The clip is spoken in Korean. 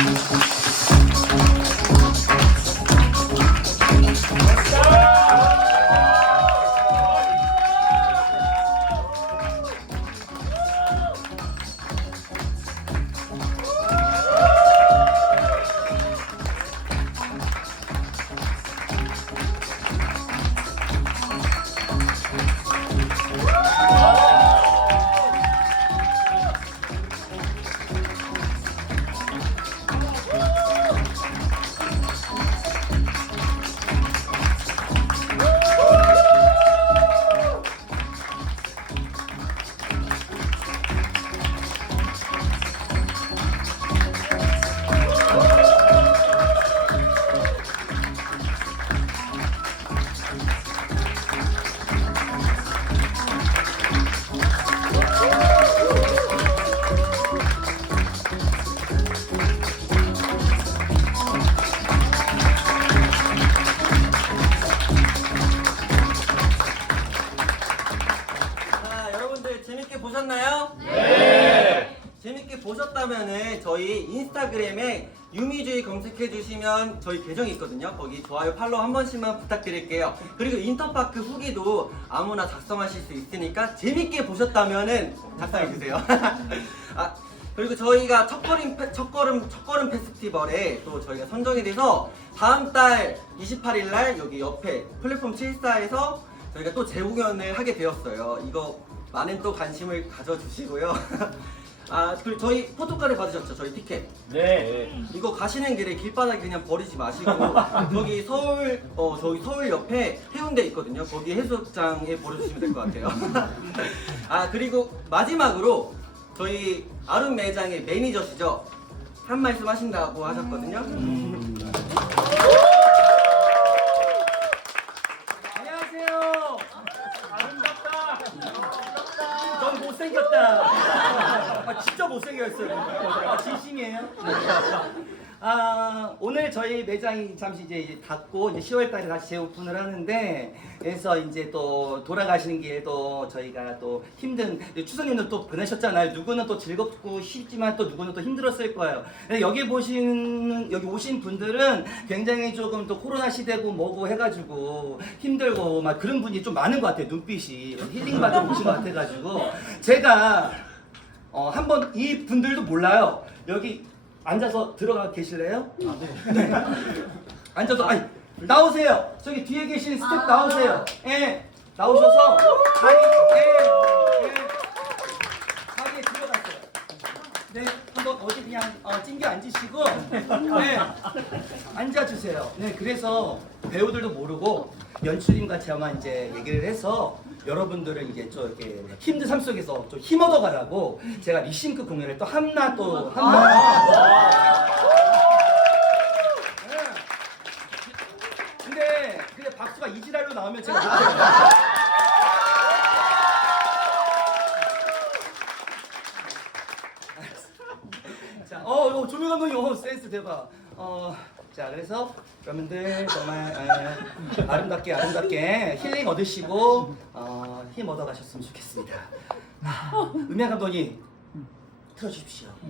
자, 재밌게 보셨나요? 네. 재밌게 보셨다면은 저희 인스타그램에 유미주의 검색해 주시면 저희 계정이 있거든요. 거기 좋아요, 팔로우 한 번씩만 부탁드릴게요. 그리고 인터파크 후기도 아무나 작성하실 수 있으니까 재밌게 보셨다면은 작성해 주세요. 아, 그리고 저희가 첫걸음 페- 첫걸음 첫걸음 페스티벌에 또 저희가 선정이 돼서 다음 달 28일 날 여기 옆에 플랫폼 74에서 저희가 또 재공연을 하게 되었어요. 이거 많은 또 관심을 가져주시고요. 아, 그리고 저희 포토카드 받으셨죠? 저희 티켓. 네. 이거 가시는 길에 길바닥에 그냥 버리지 마시고 저기 서울 어 저기 서울 옆에 해운대 있거든요. 거기 해수욕장에 버려주시면 될 것 같아요. 아 그리고 마지막으로 저희 아름 매장의 매니저시죠? 한 말씀 하신다고 하셨거든요. 안녕하세요. 못생겼다. 아, 진짜 못생겼어요. 아, 진심이에요. 아, 오늘 저희 매장이 잠시 이제 닫고 이제 10월 달에 다시 재오픈을 하는데 그래서 이제 또 돌아가시는 길에 또 저희가 또 힘든 추석연휴 또 보내셨잖아요. 누구는 또 즐겁고 쉽지만 또 누구는 또 힘들었을 거예요. 여기 보시는 여기 오신 분들은 굉장히 조금 또 코로나 시대고 뭐고 해가지고 힘들고 막 그런 분이 좀 많은 것 같아요. 눈빛이 힐링 받아 오신 것 같아가지고 제가 어, 한번 이 분들도 몰라요. 여기 앉아서 들어가 계실래요? 아, 네. 앉아서 아니 나오세요. 저기 뒤에 계신 스텝 나오세요. 예. 나오셔서 자리 예. 예. 자리에 들어갔어요. 네, 한번 어디 그냥 어, 찡겨 앉으시고 네, 앉아 주세요. 네, 그래서 배우들도 모르고 연출님과 제만 이제 얘기를 해서 여러분들을 이제 좀 이렇게 힘든 삶 속에서 좀 힘 얻어가라고 제가 리싱크 공연을 또 한나 또 한나. 네. 근데 근데 박수가 이지랄로 나오면 제가 못해요. 자, 어, 어 조명 감독님, 어, 센스 대박. 어, 자, 그래서 여러분들 정말 에, 아름답게 아름답게 힐링 얻으시고 어, 힘 얻어 가셨으면 좋겠습니다. 아, 음향 감독님 틀어주십시오.